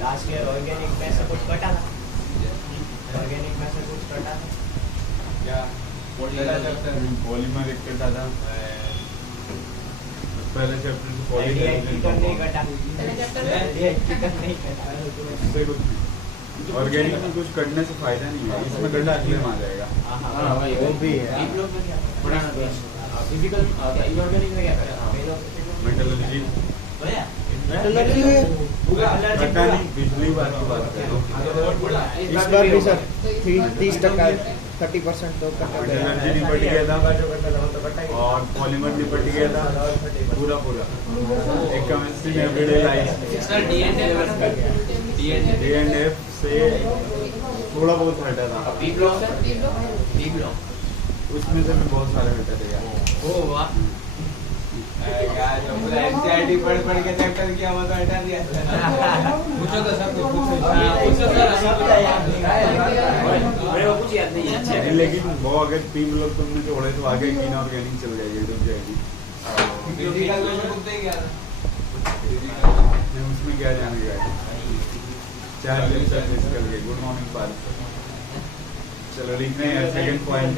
Last year organic में से कुछ कटा था, ऑर्गेनिक में से कुछ कटा था क्या पॉलीमर एक कटा था पहले चैप्टर से चिकन नहीं कटा, चिकन नहीं कटा। इससे कुछ ऑर्गेनिक में कुछ करने से फायदा नहीं है, इसमें गड्ढा अगले में आ जाएगा। हाँ वो भी है। फिजिकल इनऑर्गेनिक में क्या करें? मेटलर्जी कटा नहीं, पिछली बार की बात करें इस बार भी सर 30% 30% तो कटा गया। मेटलर्जी निपट गया था और पॉलीमर निपट गया था पूरा पूरा। एक केमिस्ट्री में एवरीडे लाइफ D&F से थोड़ा बहुत हटा था, उसमें से भी बहुत सारे हटा थे यार। एनसीईआरटी पढ़ के चैप्टर किया हुआ तो हटा दिया। पूछो तो सब कुछ पूछो याद नहीं है। लेकिन वो अगर 3 लोग तुमने जोड़े तो आगे की इनऑर्गेनिक चल जाएगी, डूब जाएगी। फिजिकल में कुछ नहीं गया उसमें क्या जानेगा 4 लेक्चर फिजिकल के। Good morning Parth. चलो लिखते हैं सेकंड पॉइंट।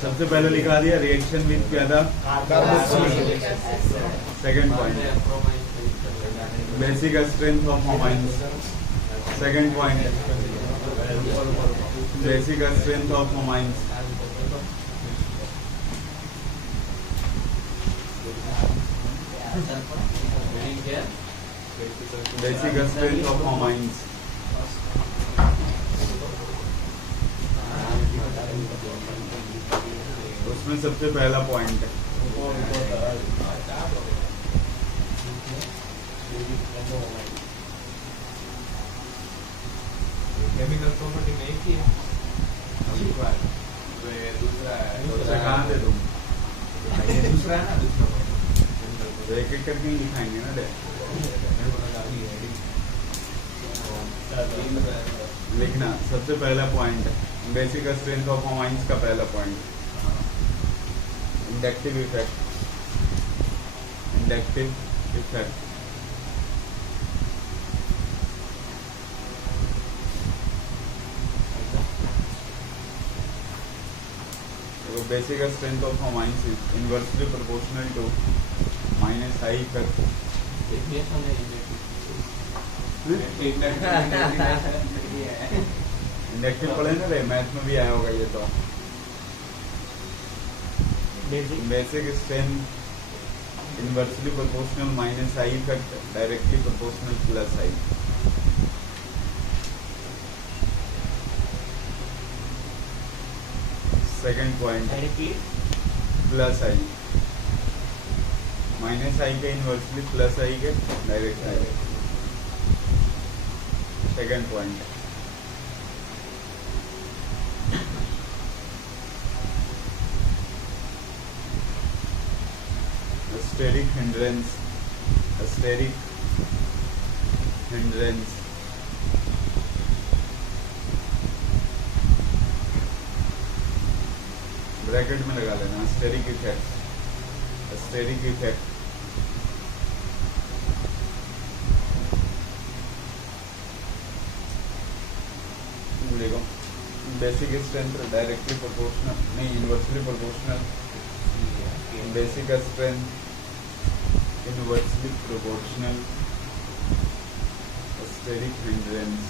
सबसे पहले लिखा दिया रिएक्शन विद क्या था? Second point basic strength of amines. Second point basic strength of amines. Basic strength of amines. उसमें सबसे पहला पॉइंट है केमिकल प्रॉपर्टी में एक ही है। दूसरा है कहाँ थे तुम? दूसरा है ना, दूसरा तो एक एक करके ही लिखाएंगे ना डे। लिखना सबसे पहला point basic strength of amines का पहला point inductive effect. Inductive effect basic strength of amines is inversely proportional to minus I effect. Inductive पढ़े ना रे, मैथ में भी आया होगा ये तो। Basic strength inversely proportional minus I effect directly proportional plus I. Second point plus I minus I के इनवर्सली प्लस आई के direct I. Second point steric hindrance. Steric hindrance bracket में लगा लेना। Steric effect. Steric effect basic strength directly proportional नहीं inversely proportional. Basic strength inversely proportional steric hindrance.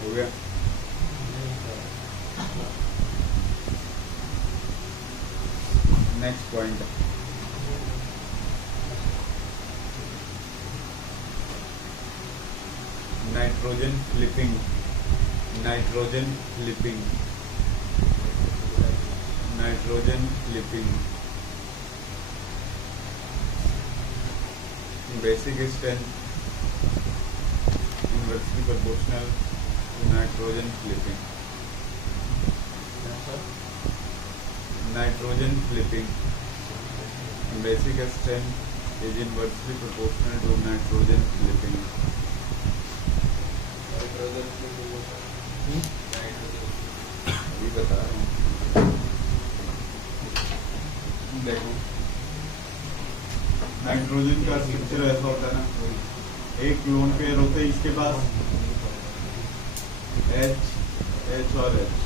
हो गया। Next point nitrogen flipping. Nitrogen flipping. Nitrogen flipping basic strength inversely proportional to nitrogen flipping. Nitrogen flipping. Basic strength is inversely proportional to nitrogen flipping. अभी बता रहा हूँ. देखो nitrogen का structure ऐसा होता है ना, एक लोन पेयर होता है इसके पास H और H.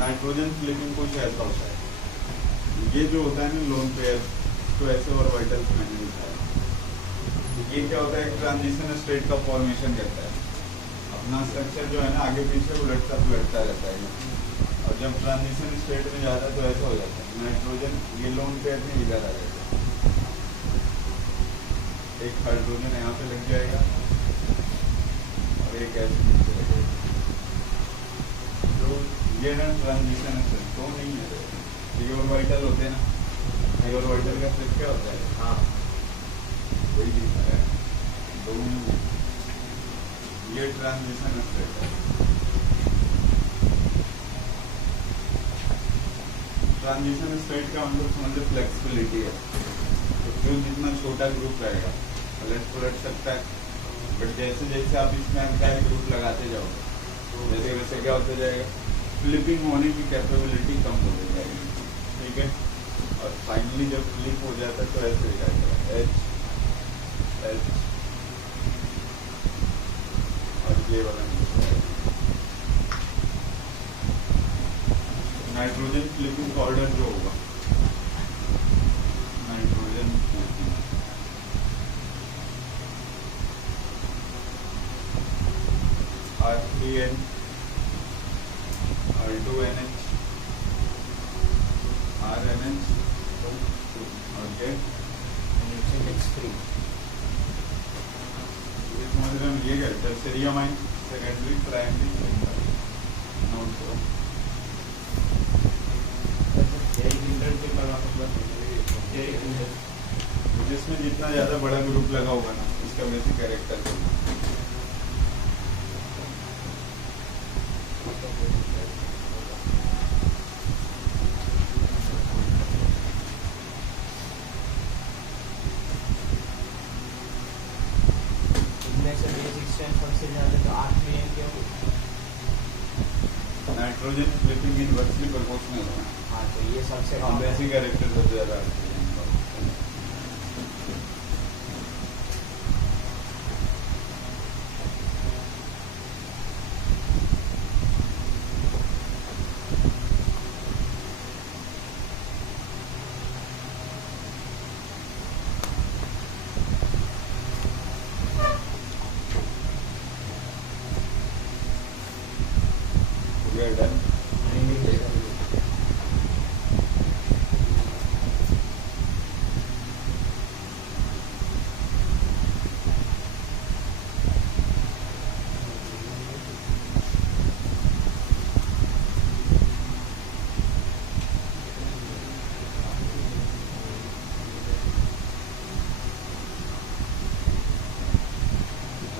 नाइट्रोजन फ्लिपिंग कुछ ऐसा होता है. ये जो होता है ना लोन पेयर, तो ऐसे ऑर्बिटल्स मैंने लिखा है. ये क्या होता है, एक ट्रांजिशन स्टेट का फॉर्मेशन करता है. अपना स्ट्रक्चर जो है ना आगे पीछे उलटता रहता है. और जब ट्रांजिशन स्टेट में जाता है तो ऐसा हो जाता है. नाइट्रोजन ये लोन पेयर में इधर आ जाता है. एक हाइड्रोजन यहाँ पे लग जाएगा और एक ऐसे नीचे लगेगा. तो ये ना ट्रांजिशन स्टेट तो नहीं है. ये ऑर्बिटल होते हैं ना, ये ऑर्बिटल का स्टेट क्या होता है? हाँ वही दिखा है. दोनों ये ट्रांजिशन स्टेट है. ट्रांजिशन स्टेट का मतलब समझो फ्लेक्सिबिलिटी है. तो जो जितना छोटा ग्रुप रहेगा पलट सकता है. बट जैसे जैसे आप इसमें एम्पायर ग्रुप लगाते जाओगे वैसे वैसे क्या होता जाएगा, फ्लिपिंग होने की कैपेबिलिटी कम होती जाएगी. ठीक है. और फाइनली जब फ्लिप हो जाता है तो ऐसे हो जाएगा H और ये वाला नाइट्रोजन फ्लिपिंग ऑर्डर जो होगा, nitrogen flipping R3N R2NH RNH और ये NH3. ये समझ रहे हैं. ये क्या tertiary amine, secondary, primary, note करो. जिसमें जितना ज्यादा बड़ा ग्रुप लगा होगा ना इसका बेसिक कैरेक्टर होगा. नाइट्रोजन फ्लिपिंग इनवर्सली प्रोपोर्शनल है. हाँ तो ये सबसे हम बेसिक कैरेक्टर सबसे ज्यादा डन.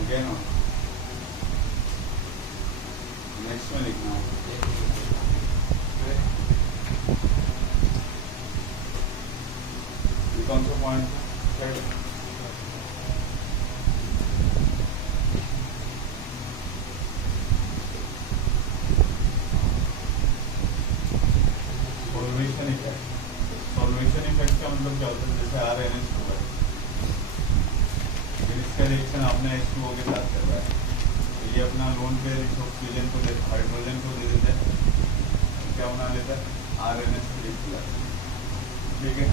Again on. Next में लिखना है. ये कौन सा पॉइंट है? Solvation effect. सॉल्वेशन इफेक्ट का मतलब क्या होता है, जैसे RNH होगा, इसका रिएक्शन आपने H2O के साथ कर रहा है. तो ये अपना लोन पेयर इस ऑक्सीजन को हाइड्रोजन को दे देता है. क्या बना लेता है? RNH लिखता है. ठीक है.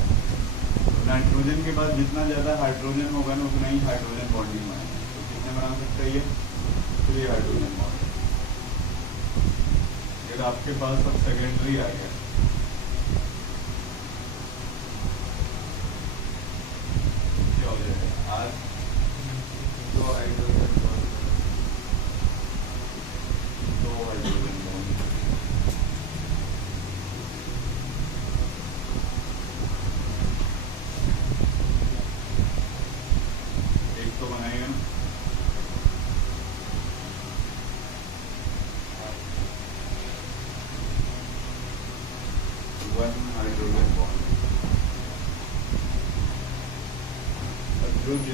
तो नाइट्रोजन के बाद जितना ज़्यादा हाइड्रोजन होगा ना उतना ही हाइड्रोजन बॉन्डिंग बनेगा. तो कितने बना सकते हैं ये? 3 हाइड्रोजन बॉन्ड. अगर आपके पास अब सेकेंडरी आ गया क्या हो जाएगा? आज दो हाइड्रोजन बॉन्ड. एक तो बनाएगा ना.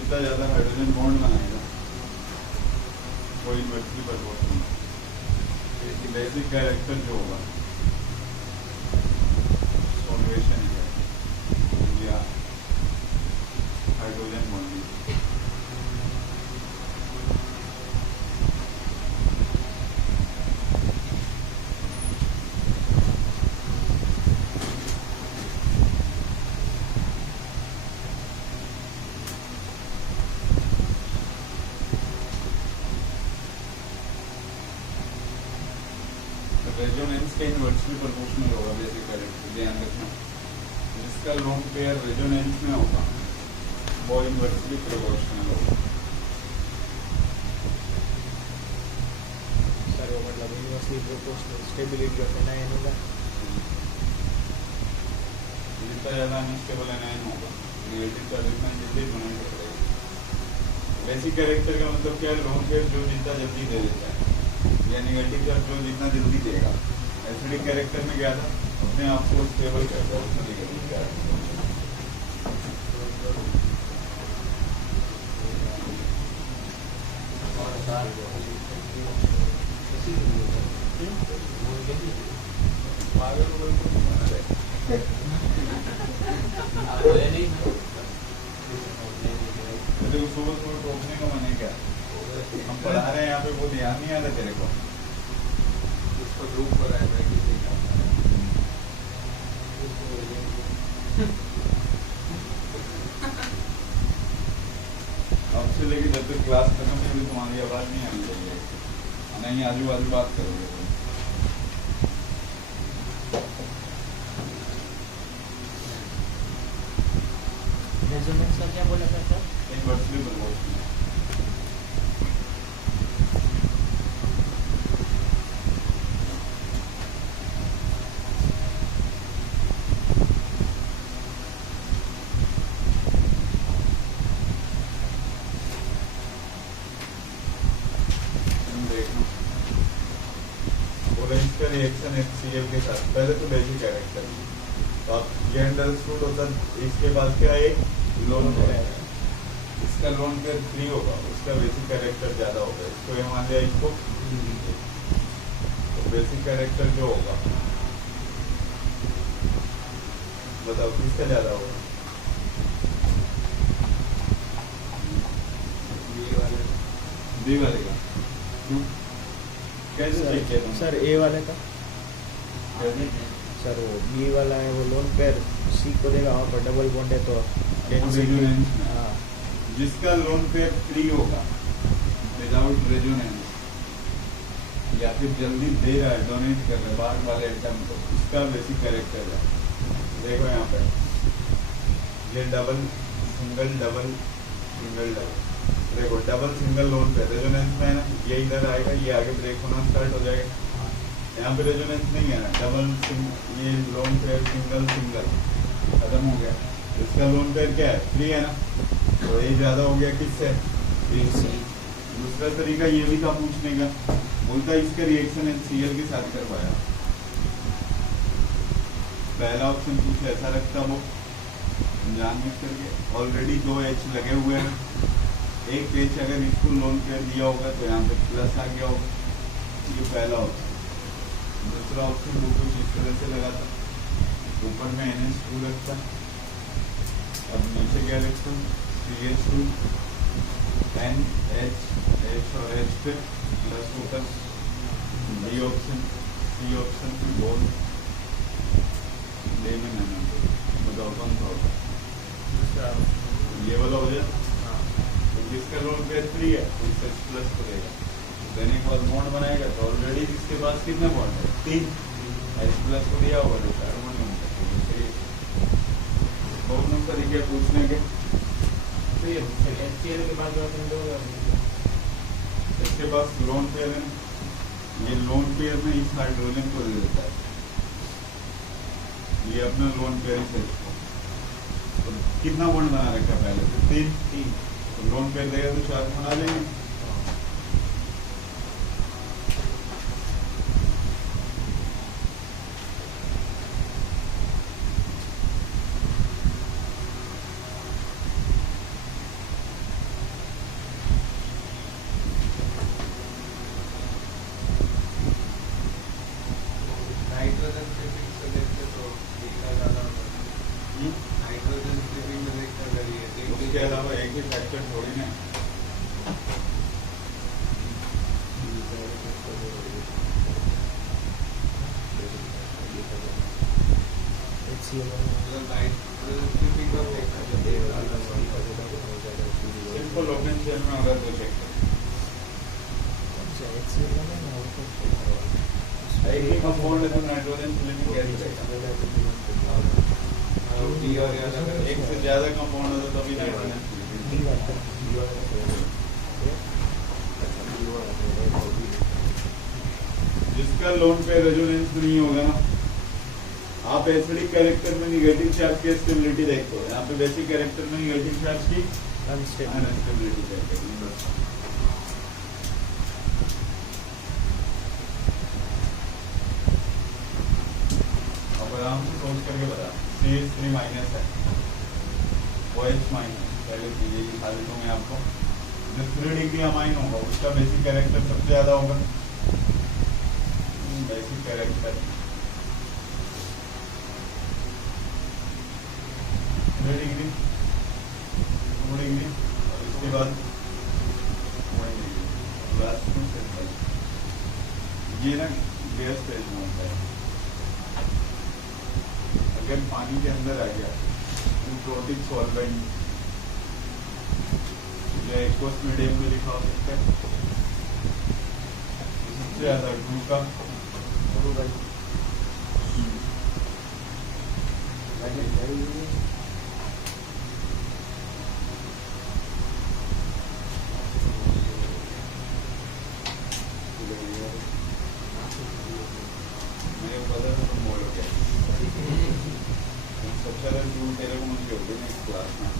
जितना ज्यादा हाइड्रोजन बॉन्ड बनाएगा वो इन्वर्सली प्रोपोर्शनल है। बेसिक कैरेक्टर जो होगा सॉल्वेशन या हाइड्रोजन बॉन्डिंग। रेजोनेंस के इन्वर्सली प्रोपोर्शनल होगा बेसिक कैरेक्टर, ध्यान रखना। जिसका लोन पेयर रेजोनेंस में होगा वो इन्वर्सली प्रोपोर्शनल होगा। सर वो मतलब inversely proportional stability of anion होगा। जितना ज़्यादा अनस्टेबल एनायन होगा नेगेटिव चार्ज जितना जल्दी डोनेट करेगा। बेसिक कैरेक्टर का मतलब क्या है? लोन पेयर जो जितना जल्दी दे देता है या नेगेटिव चार्ज जो जितना जल्दी देगा। एसिडिक कैरेक्टर में क्या था? अपने आप को स्टेबल करता है उसमें नेगेटिव चार्ज। तो सुबह सुबह टोकने का मन है क्या? हम पढ़ा रहे हैं यहाँ पे, वो ध्यान नहीं आता तेरे को? इसको ग्रुप पर आया था कि अब से लेके जब तक क्लास खत्म नहीं हुई तुम्हारी आवाज नहीं आनी चाहिए, नहीं आजू बाजू बात करोगे तुम। रेजोनेंस का क्या बोला था सर? Inversely proportional. इसका रिएक्शन HCl के साथ पहले तो बेसिक कैरेक्टर, तो आप ये अंडरस्टूड होता। इसके बाद क्या है? Lone pair. इसका लोन पेयर 3 होगा, उसका बेसिक कैरेक्टर ज्यादा होगा। इसको ये मान लिया, इसको तो बेसिक कैरेक्टर जो होगा बताओ किसका ज्यादा होगा? बी वाले का। क्यों? कैसे चेक किया तुमने? सर ए वाले का। कैसे? सर वो बी वाला है, वो लोन पेयर सी को देगा, वहाँ पर डबल बॉन्ड है तो रेजोनेंस में। हाँ जिसका लोन पेयर 3 होगा विदाउट रेजोनेंस या फिर जल्दी दे रहा है, डोनेट कर रहा है बाहर वाले एटम को, उसका बेसिक कैरेक्टर है। देखो यहाँ पे ये double single double single double. देखो डबल सिंगल लोन पे रेजोनेंस में है ना, ये इधर आएगा, ये आगे ब्रेक होना स्टार्ट हो जाएगा। यहाँ पे रेजोनेंस नहीं है ना, डबल ये लोन पेयर सिंगल सिंगल खत्म हो गया। इसका लोन पेयर क्या है? 3 है ना, तो ये ज्यादा हो गया किससे? 3 से। दूसरा तरीका ये भी था पूछने का, बोलता इसका रिएक्शन HCl के साथ करवाया। पहला ऑप्शन कुछ ऐसा रखता, वो जान बुझ करके ऑलरेडी 2 H लगे हुए हैं, एक H अगर इसको लोन पेयर दिया होगा तो यहाँ पे प्लस आ गया होगा, ये पहला ऑप्शन। दूसरा ऑप्शन वो कुछ इस तरह से लगाता, ऊपर में NH2 रखता, अब नीचे क्या रखता? CH2 NH H और H पे प्लस होता। B ऑप्शन, C ऑप्शन बोल ले में नहीं बताओ कौन सा होता? ये वाला हो जाए। जिसका लोन पेयर 3 है उससे प्लस करेगा, देने के बाद बॉन्ड बनाएगा, तो ऑलरेडी इसके पास कितना बॉन्ड है? 3। H प्लस को दिया होगा तो 4 बॉन्ड बन सकते हैं। बहुत नंबर तरीके पूछने के। तो ये HCl के बाद इसके पास लोन पेयर है, ये लोन पेयर में इस हाइड्रोजन को दे देता है, ये अपना लोन पेयर से तो कितना बॉन्ड बना रखा पहले से? 3। तो लोन पेयर देगा तो 4 बना लेंगे। सिंपल ओपन शेल में अगर तो चेक एक ही कंपाउंड है तो नाइट्रोजन फिल्म कैसे रहेगा? एक से ज्यादा कंपाउंड हो तो तभी नाइट्रोजन जिसका लोन पे रेजोनेंस नहीं होगा ना, आप एसिडिक कैरेक्टर में निगेटिव चार्ज की स्टेबिलिटी देखते हो, यहाँ पे बेसिक कैरेक्टर में निगेटिव चार्ज की अनस्टेबिलिटी देखते हो। अब आराम से सोच करके बता, CH3 माइनस है, OH माइनस, पहले चीजें दिखा देता हूँ मैं आपको। जो 3 डिग्री अमाइन होगा उसका बेसिक कैरेक्टर सबसे ज्यादा होगा, बेसिक कैरेक्टर 3 डिग्री, 2 डिग्री और इसके बाद 1 डिग्री, लास्ट 2 से ये ना गैस फेज में होता है। अगर पानी के अंदर आ गया प्रोटिक सॉल्वेंट या एक्वस मीडियम में लिखा हो सकता है, सबसे ज्यादा ग्लूका सबसे ज्यादा ग्लू तेरे को मुझे होगी नेक्स्ट क्लास में।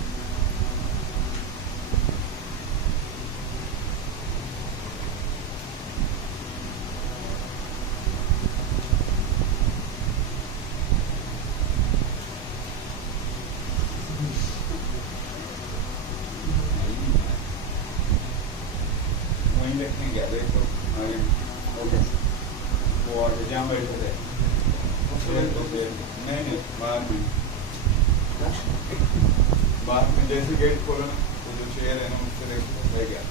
वहीं देखने गया था तो आगे ओके वो आगे जहाँ बैठे थे नहीं बाहर में जैसे गेट खोला ना तो जो चेयर है ना उससे रह गया।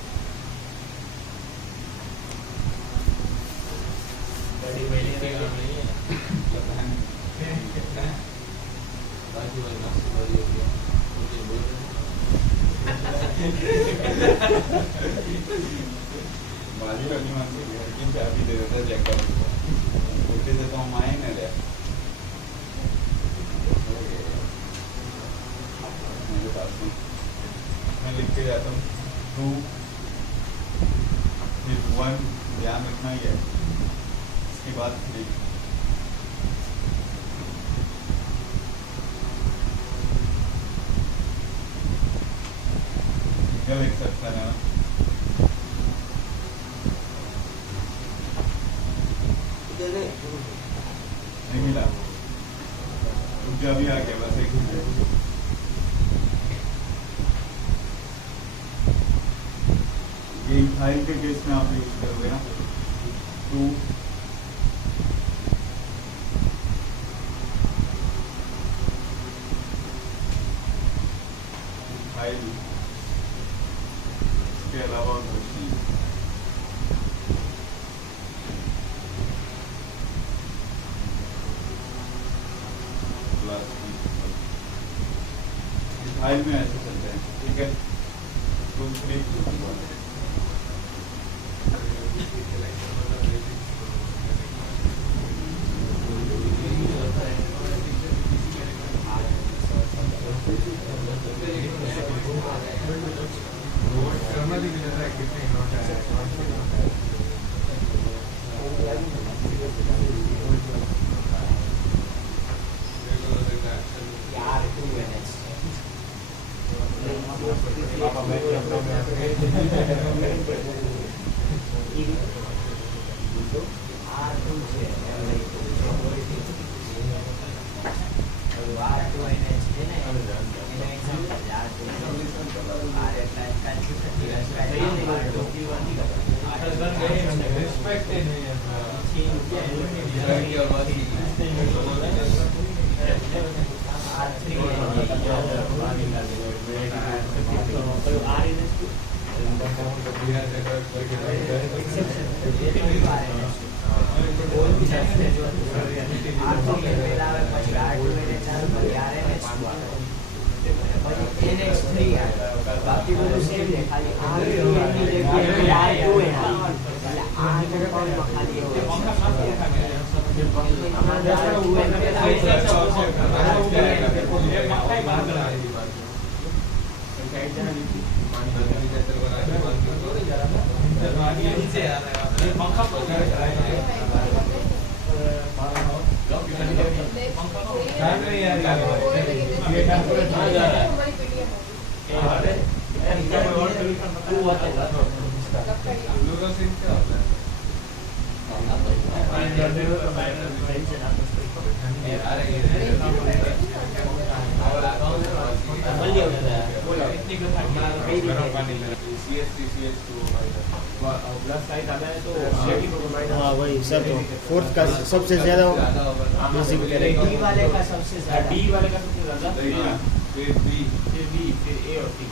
बाजी रखनी मानती घर की चाबी दे देता जैकअप छोटे से तो हम आए ना ले मैं लिख के जाता हूँ 2 फिर 1 ध्यान रखना ही है, इसके बाद 3 क्या लिख सकता है ना नहीं मिला मुझे अभी आ गया बस एक ये इथाइल के केस में आप यूज करोगे ना 2 इथाइल इसके अलावा कुछ नहीं इथाइल में ऐसे चलते हैं, ठीक है 2 3 R બાકી બધું સેમ છે ખાલી આ એની જગ્યાએ આ ટુ એ એટલે આ કોમ્પાઉન્ડમાં ખાલી એવું हाँ वही सर, तो फोर्थ का सबसे ज्यादा बेसिक कैरेक्टर। डी वाले का सबसे ज्यादा डी वाले का सबसे ज्यादा, फिर बी, फिर बी, फिर ए और सी।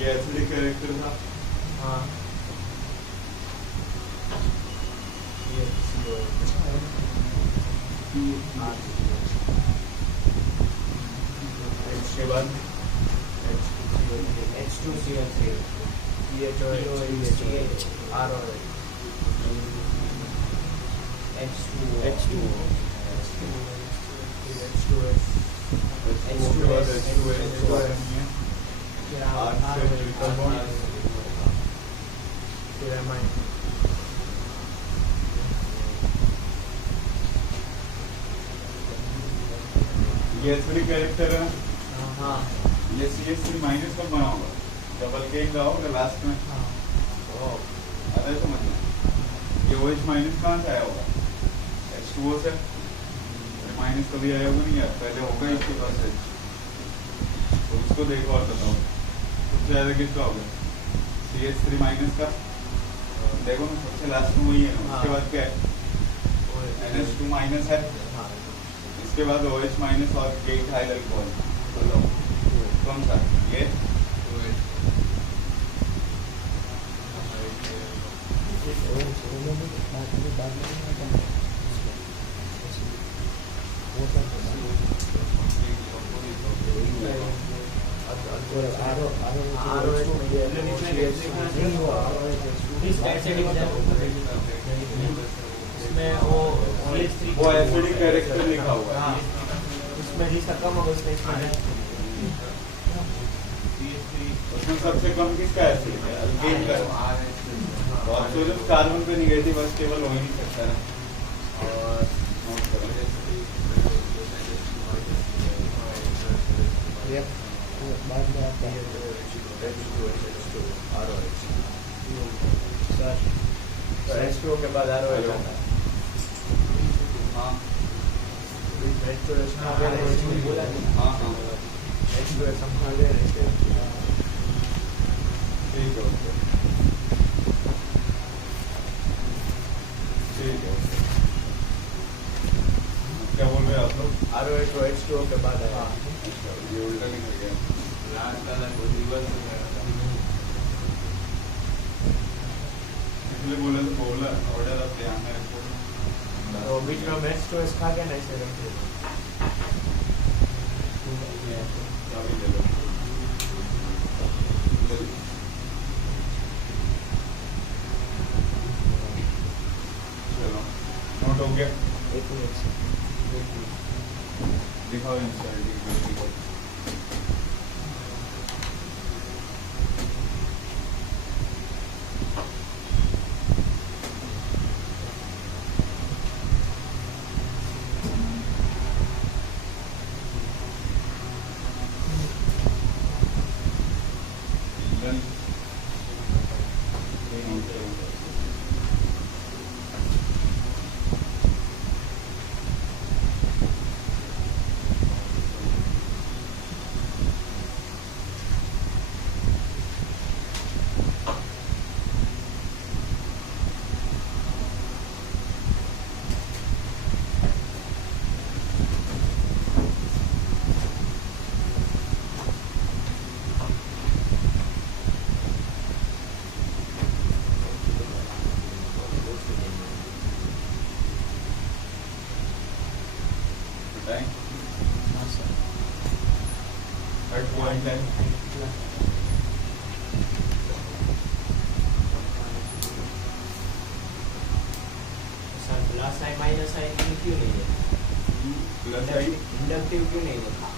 ये एसिडिक कैरेक्टर था। हाँ ये सी और इसके बाद H2CH3 आर और H2O उसके बाद H2S आठ से ट्रिपल बॉन्ड, फिर एमाइन। ये एसिडिक कैरेक्टर है ना, हाँ ये CH3 माइनस कब बना होगा? डबल केक का होगा लास्ट में। अरे समझना, ये OH माइनस कहाँ से आया होगा? H2O से। माइनस कभी आया होगा नहीं यार, पहले होगा इसके पास H, तो उसको देखो और बताओ सबसे ज्यादा किसका होगा? CH3 माइनस का। देखो ना सबसे लास्ट में वही है ना, उसके बाद क्या है? NH2 माइनस है, इसके बाद OH माइनस और केक हाइल अल्कोहल। बोलो कौन सा? ये वो एसिडिक कैरेक्टर लिखा हुआ है। उसमें जिसका कम होगा उसमें उसमें सबसे कम किसका एसिड है? अल्केन का। ऑक्सीजन कार्बन पे निगेटिव बस केवल हो ही नहीं सकता ना। और नोट करो बाद में आता है H2O के बाद आर और हाँ H2S बोला हाँ हाँ H2S हम खा ले रहे थे। ठीक है ओके, ठीक है। क्या बोल रहे हैं आप लोग? आर और H2O के बाद आया। ये उल्टा निकल गया। इसलिए बोला तो बोला ऑर्डर आप ध्यान में रखो। तो बीच में हम H2S खा गया ना, इसे रख दिया। चाबी ले लो। चलो नोट हो गया। एक मिनट दिखाओ इंस्टॉल को। बनता है? सर प्लस आई माइनस आई क्यों नहीं है? प्लस आई इंडक्टिव क्यों नहीं लिखा?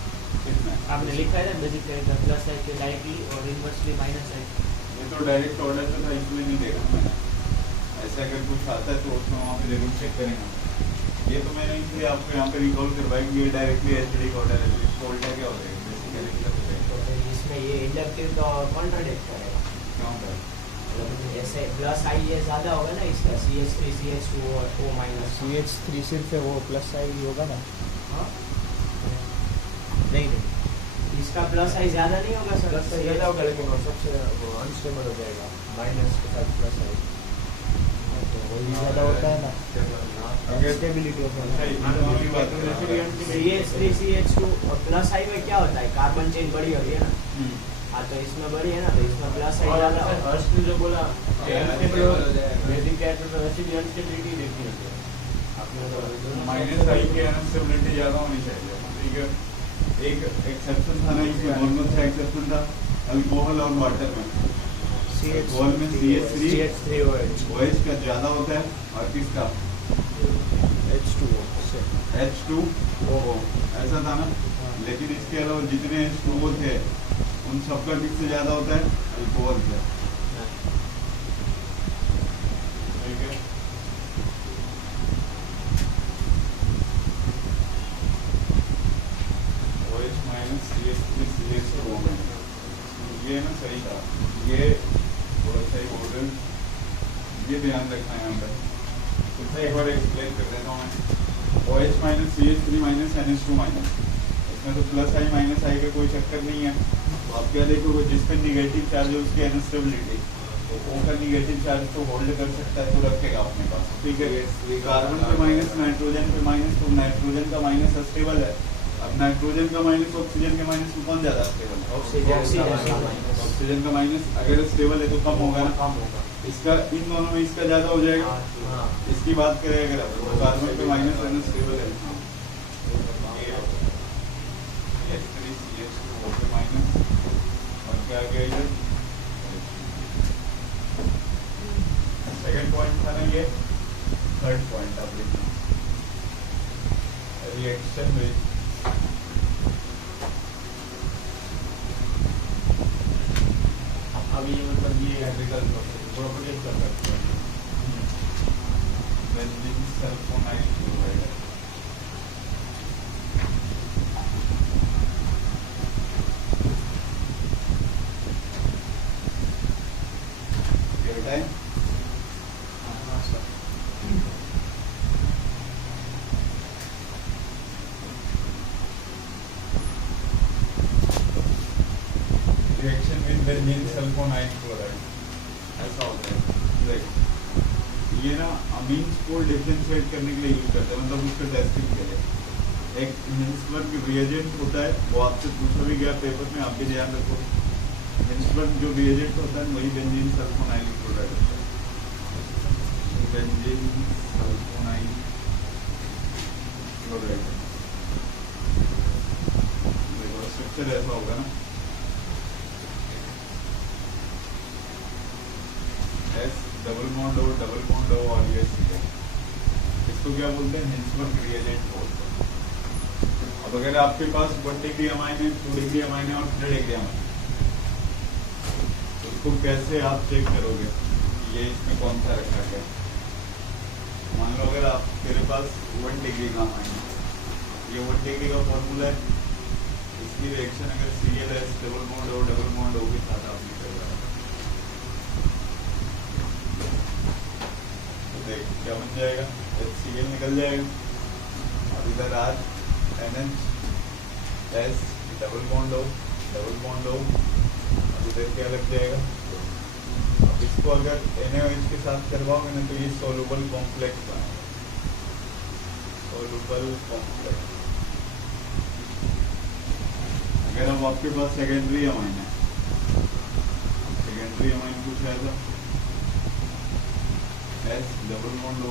कितना? आपने लिखा है ना बेसिक कैरेक्टर प्लस आई के डायरेक्टली और इनवर्सली माइनस आई। ये तो डायरेक्ट ऑर्डर पे था, इसलिए नहीं देखा मैंने। ऐसा अगर कुछ आता है तो उसमें वहाँ पे जरूर चेक करेंगे। ये तो मैंने इसलिए आपको यहाँ पे रिकॉल करवाया कि ये डायरेक्टली एचडी का ऑर्डर है, इसको उल्टा क्या हो जाएगा? बेसिक कैरेक्टर हो जाएगा। तो फिर इसमें ये इंडक्टिव तो कॉन्ट्राडिक्ट करेगा। क्यों होगा? मतलब ऐसे प्लस आई ये ज़्यादा होगा ना इसका CH3 CH2 और O माइनस। CH3 सिर्फ है वो प्लस आई होगा ना? हाँ नहीं नहीं, इसका प्लस आई ज़्यादा नहीं होगा सर? प्लस आई ज़्यादा होगा लेकिन वो सबसे वो अनस्टेबल हो जाएगा माइनस के साथ प्लस आई। तो वही ज़्यादा होता है ना, अगर स्टेबिलिटी ऑफ अच्छा, इनोवा की बात करें CH3 CH2 और प्लस आई में क्या होता है? कार्बन चेन बड़ी होती है ना। हाँ तो इसमें बड़ी है ना, तो इसमें प्लस आई और ज़्यादा सर होगा। हर्ष ने जो बोला अनस्टेबल हो जाएगा। बेसिक कैरेक्टर तो वैसे भी अनस्टेबिलिटी देखनी होती है। आपने तो माइनस आई की अनस्टेबिलिटी ज़्यादा होनी चाहिए, ठीक है। एक एक्सेप्शन था ना, इसमें दोनों से एक्सेप्शन था अल्कोहल और वाटर में। अल्कोहल में CH3 OH का ज़्यादा होता है और किसका? H2O से H2O ऐसा था ना। लेकिन इसके अलावा जितने H2O थे उन सबका किससे ज़्यादा होता है? अल्कोहल से, ठीक है। OH माइनस CH3 CH2O ये ना सही था, ये थोड़ा सही बोल रहे हैं, ये ध्यान रखना है यहाँ पर। तो एक बार एक्सप्लेन कर देता हूँ मैं। OH minus CH3 minus NH2 minus, इसमें तो प्लस आई माइनस आई का कोई चक्कर नहीं है। तो आप क्या देखोगे, जिस पे निगेटिव चार्ज है उसकी अनस्टेबिलिटी, तो O का निगेटिव चार्ज तो होल्ड कर सकता है, तो रखेगा अपने पास, ठीक है। कार्बन पे माइनस, नाइट्रोजन पे माइनस, तो नाइट्रोजन का माइनस अस्टेबल है। अब नाइट्रोजन का माइनस ऑक्सीजन के माइनस में कौन ज़्यादा स्टेबल है? ऑक्सीजन का माइनस अगर स्टेबल है तो कम होगा ना, कम होगा। इसका इन दोनों में इसका ज़्यादा हो जाएगा। हाँ इसकी बात करें अगर आप, तो कार्बन पे माइनस अनस्टेबल है, H3CH2O पे माइनस, और क्या आ गया इधर? सेकंड पॉइंट था ना ये, थर्ड पॉइंट आप देखना, रिएक्शन विद अब ये मतलब ये केमिकल प्रोपोगेट कर सकते हैं। Benzene sulfonyl chloride. Reaction with benzene sulfonyl chloride ऐसा होता है। देख ये ना अमीन्स को डिफरेंशिएट करने के लिए यूज करते हैं, मतलब उसके टेस्टिंग के लिए। एक हिंसबर्ग रिएजेंट होता है, वो आपसे पूछा भी गया पेपर में, आप भी ध्यान रखो। हिंसबर्ग जो रिएजेंट होता है वही बेंजीन सल्फोनाइल क्लोराइड होता है। बेंजीन सल्फोनाइल क्लोराइड देखो स्ट्रक्चर ऐसा होगा ना, S डबल बॉन्ड O और ये C है। इसको क्या बोलते हैं? हिंसबर्ग रिएजेंट बोलते हैं। अब अगर आपके पास 1 डिग्री अमाइन है, 2 डिग्री अमाइन है और 3 डिग्री अमाइन, तो उसको कैसे आप चेक करोगे ये इसमें कौन सा रखा गया? मान लो अगर आप तेरे पास 1 डिग्री का अमाइन है, ये 1 डिग्री का फॉर्मूला है, इसकी रिएक्शन अगर ClS डबल बॉन्ड O के साथ आप निकल रहा है, देख क्या बन जाएगा? HCl निकल जाएगा, और इधर R NH S double bond O, और इधर क्या लग जाएगा? अब इसको अगर NaOH के साथ करवाओगे ना तो ये सोलुबल कॉम्प्लेक्स बनेगा, सोलुबल कॉम्प्लेक्स। अगर अब आपके पास सेकेंडरी अमाइन है, सेकेंडरी अमाइन कुछ है तो S डबल बॉन्ड O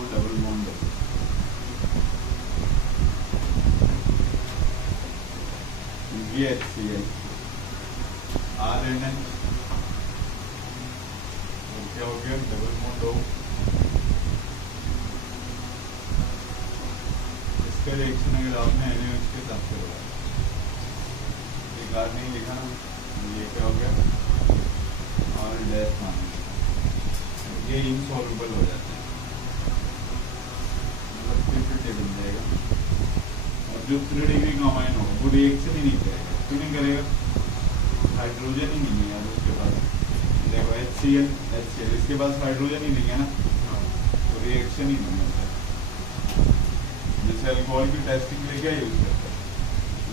ये HCl, RNN क्या हो गया, डबल बॉन्ड O। इसका रिएक्शन अगर आपने NaOH के साथ करवाया, एक बार नहीं लिखा ना, ये क्या हो गया, और डेथ माना, ये इनसॉल्युबल हो जाता है, मतलब प्रिसिपिटेट बन जाएगा। और जो 3 डिग्री का अमाइन होगा वो रिएक्शन ही नहीं करेगा। क्यों नहीं करेगा, हाइड्रोजन ही नहीं है यार उसके पास। देखो HCl HCl, इसके पास हाइड्रोजन ही नहीं है ना, तो रिएक्शन ही नहीं होता। जैसे अल्कोहल की टेस्टिंग के लिए क्या यूज करते हैं,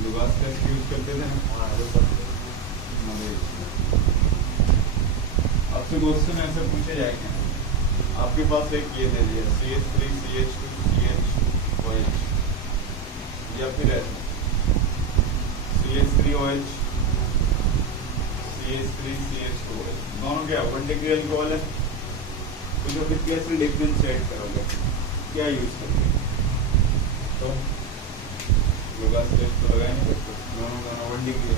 लुगास टेस्ट यूज करते थे ना। आपसे क्वेश्चन ऐसे पूछे जाएंगे, आपके पास एक ये दे दिया CH3CH2CHOH, या फिर ऐसे CH3OH CH3CH2OH, दोनों क्या 1 डिग्री अल्कोहल है, तो जो फिर कैसे डिफरेंशिएट करोगे, क्या यूज करोगे, तो लुगास टेस्ट तो लगाएंगे, दोनों 1 डिग्री।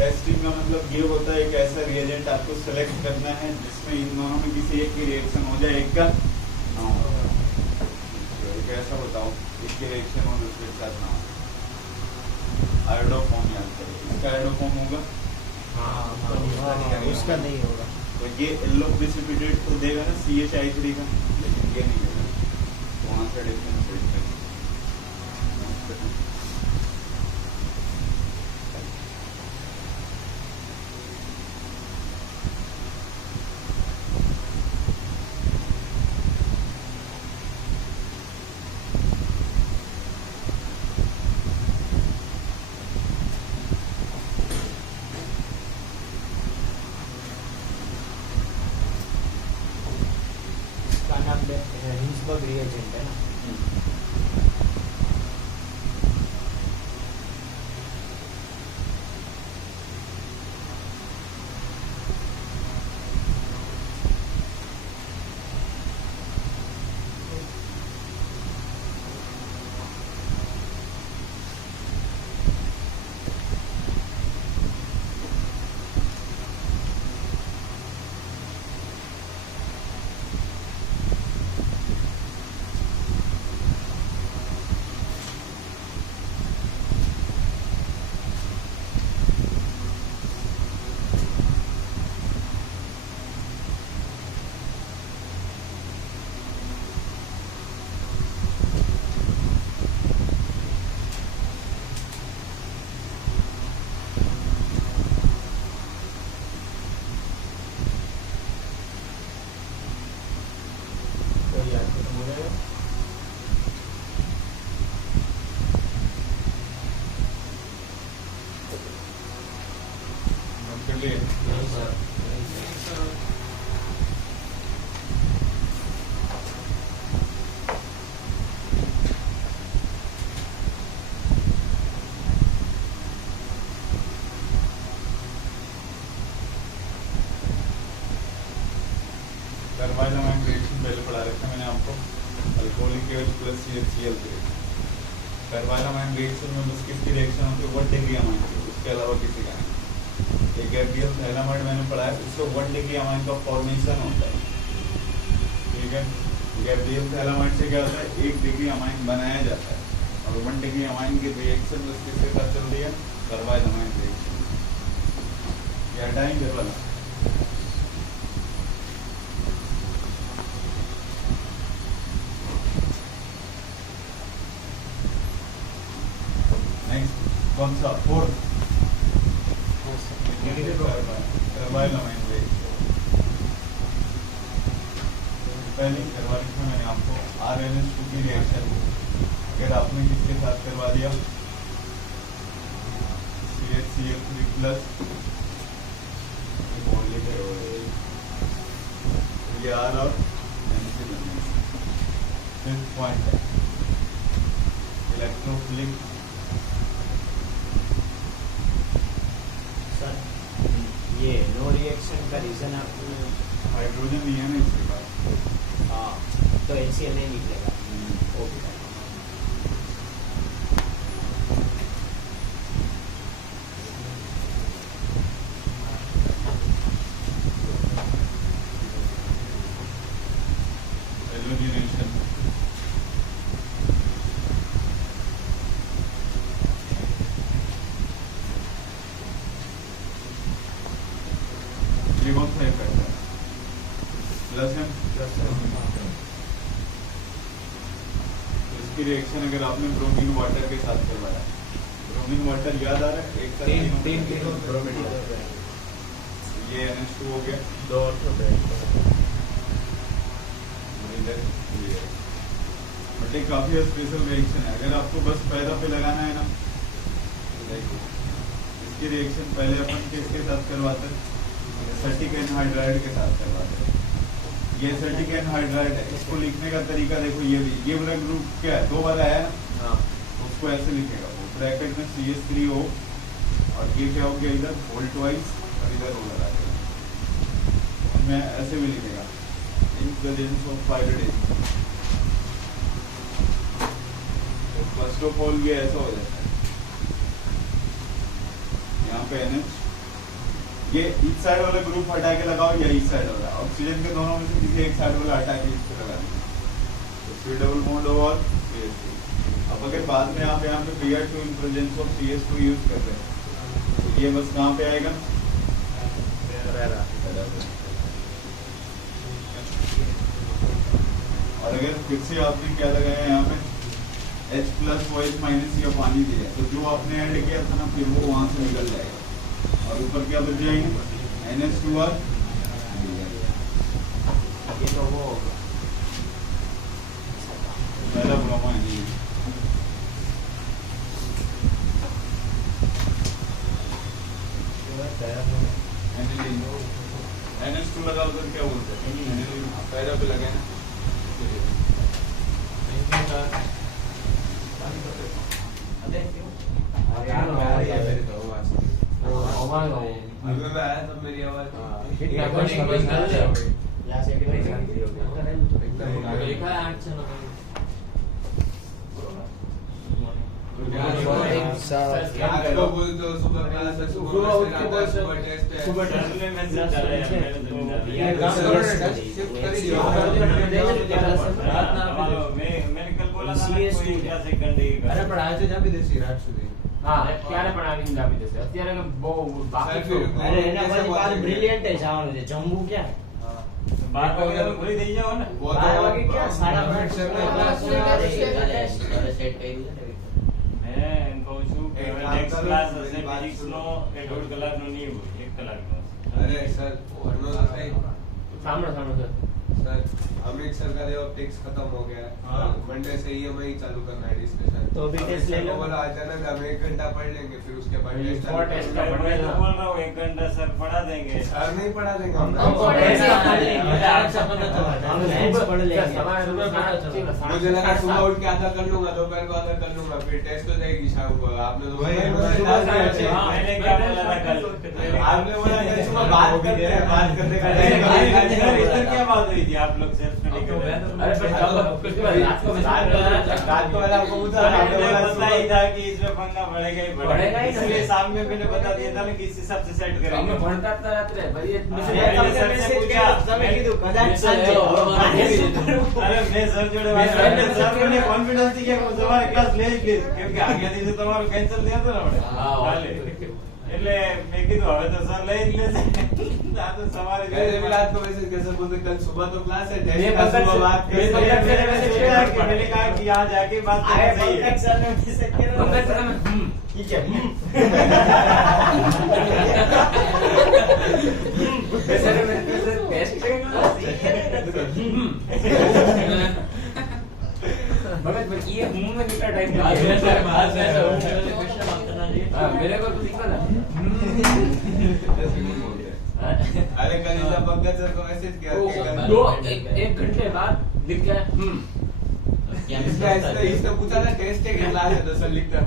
टेस्टिंग का मतलब ये होता है एक ऐसा रिएजेंट आपको सेलेक्ट करना है जिसमें इन दोनों में किसी एक की रिएक्शन हो जाए, एक का ना हो। एक ऐसा बताओ एक की रिएक्शन हो दूसरे के साथ ना हो। आयोडोफॉर्म याद करो, इसका आयोडोफॉर्म होगा, उसका नहीं होगा। तो ये येलो प्रिसिपिटेट तो देगा ना CHI3 का, लेकिन ये नहीं देगा, तो वहाँ से डिफरेंशिएट करें। हिंसबर्ग रिएजेंट है ना। कार्बाइलामाइन रिएक्शन पहले पढ़ा रखा मैंने आपको, alcoholic H plus CHCl। Carbylamine reaction में बस किसकी रिएक्शन होती है, 1 डिग्री अमाइन की, उसके अलावा किसी का नहीं। एक गैब्रियल थैलामाइड मैंने पढ़ा है, उससे 1 डिग्री अमाइन का फॉर्मेशन होता है, ठीक है। गैब्रियल थैलामाइड से क्या होता है, 1 डिग्री अमाइन बनाया जाता है, और 1 डिग्री अमाइन की रिएक्शन बस किसके साथ चल रही है, कार्बाइलामाइन रिएक्शन। ये हटाएंगे वाला कौन सा, 4th कार्बाइलामाइन रिएक्शन। पहले करवा रखा मैंने आपको RNS2 की रिएक्शन, अगर आपने किसके साथ करवा दिया, CHCl3 प्लस ये R और NC बनने। 5th पॉइंट है इलेक्ट्रोफिलिक। ये नो रिएक्शन का रीजन आपने, हाइड्रोजन नहीं है ना इसके पास, हाँ, तो HCl नहीं निकलेगा। Okay, plus M. इसकी रिएक्शन अगर आपने ब्रोमीन वाटर के साथ करवाया, ब्रोमीन वाटर याद आ रहा है, एक साथ तीन ब्रोमीन ये NH2 हो गया, 2 बट ये काफी स्पेशल रिएक्शन है। अगर आपको बस पैरा पे लगाना है ना, इसकी रिएक्शन पहले अपन किसके साथ करवाते हैं, एसिटिक एनहाइड्राइड के साथ करवाते हैं। ये एसिटिक एनहाइड्राइड है, इसको लिखने का तरीका देखो, ये भी ये वाला ग्रुप क्या है, 2 बार आया है ना, उसको ऐसे लिखेगा, वो ब्रैकेट में CH3O और ये क्या हो गया इधर होल ट्वाइस और इधर हो लगा देगा, मैं ऐसे भी लिखेगा इन प्रेजेंस ऑफ पायरिडेज। तो फर्स्ट ऑफ ऑल ये ऐसा हो जाता है, यहाँ पे NH, ये इस साइड वाला ग्रुप हटा के लगाओ या इस साइड वाला, ऑक्सीजन के दोनों में से किसी एक साइड वाला हटा के इस पे लगा दो, तो C डबल बॉन्ड और CH2। अब अगर बाद में आप यहाँ पे Br2 in presence of CH2 use कर रहे हैं, तो ये बस कहाँ पे आएगा, और अगर फिर से आपने क्या लगाया यहाँ पे H प्लस OH माइनस या पानी दिया, तो जो आपने ऐड किया था ना, फिर वो वहां से निकल जाएगा और ऊपर क्या बच जाएंगे, NH2R। ये तो वो पहला ब्रोमाइन NH2 लगा उधर क्या बोलते हैं, पैरा पे लगे ना, मेरी आवाज ब्रिलियंट है જવાનું છે જમ્બુ ક્યાં 12 વાગે ખોલી દઈ જાવ ને 12 વાગે ક્યાં 8:30 સેટ કર્યું છે मैं એમ કહું છું કે નેક્સ્ટ ક્લાસ હશે ફિઝિક્સ નો 1.5 કલાકનો નહીં હોય 1 કલાકનો अरे सर वरना तो सही સાંભળો સર अमित सर का जो टेक्स खत्म हो गया है, मंडे से EMI चालू करना है डिस्कशन, तो भी टेस्ट ले लो। बोला अचानक हम 1 घंटा पढ़ लेंगे, फिर उसके बाद टेस्ट और टेस्ट का मैं तो बोल रहा हूँ 1 घंटा सर पढ़ा देंगे। सर नहीं पढ़ा देंगे हम मुझे लगा सुबह उठ के आधा कर लूंगा, दोपहर को आधा कर लूंगा, फिर टेस्ट हो जाएगी शाम को। आपने तो मैंने क्या बोला था कल, आपने बोला सुबह बात करते हैं, बात करने का इधर क्या बात हुई थी आप लोग सेल्फ स्टडी कर रहे थे? रात को वाला आपको पूछा, आपने बोला पता ही था कि इसमें पंगा बढ़ेगा ही बढ़ेगा, इसलिए शाम में मैंने बता दिया था ना कि इस हिसाब से सेट करेंगे। अरे मैं सर जोड़े सर ने कॉन्फिडेंस थी कि तुम्हारे क्लास ले क्योंकि आगे दिन તમારું કેન્સલ થયો હતો ને આપણે એટલે મેં કીધું હવે તો સર લઈ જ લેશે આ તો સવારે मैंने भी रात को मैसेज किया, सर बोलते कल सुबह तो क्लास है, ये टेस्ट का सुबह बात मैंने कहा कि यहाँ जाके बात करना चाहिए। ठीक है ये मुंह में कितना टाइम मेरे को तो दिखा था। अरे कल इधर पंकज सर को मैसेज किया एक घंटे बाद दिख गया इसने पूछा था टेस्ट के क्लास है, तो सर लिखता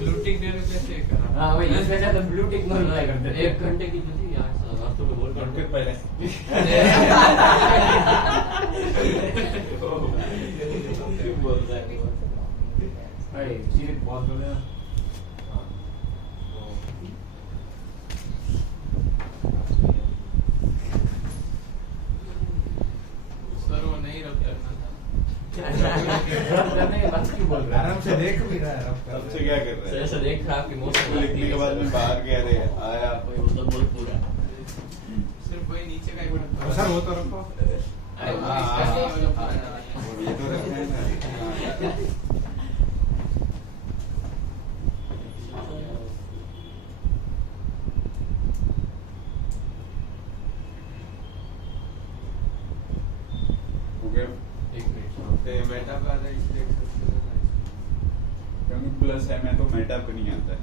ब्लूटिक देने कैसे करा? हाँ वही इसमें से तो ब्लू टिक नहीं लगाया करते 1 घंटे की जो थी यार रास्तों में बोल कर पहले बोलता है भाई सीधे बहुत बोल रहे हैं। सर वो नहीं रब करना था। करने के बाद क्यों बोल रहे हैं? आराम से देख भी रहा है रब सबसे क्या कर रहे हैं, ऐसा देख रहा आपकी मौसम लिखने के बाद में बाहर गया रे आया वो तो बहुत पूरा सिर्फ वही नीचे का एक सर वो तो रखो ये तो रखते हैं ना। हो गया मेटा का आता है इसलिए क्योंकि प्लस है में तो मेटा पे नहीं आता है।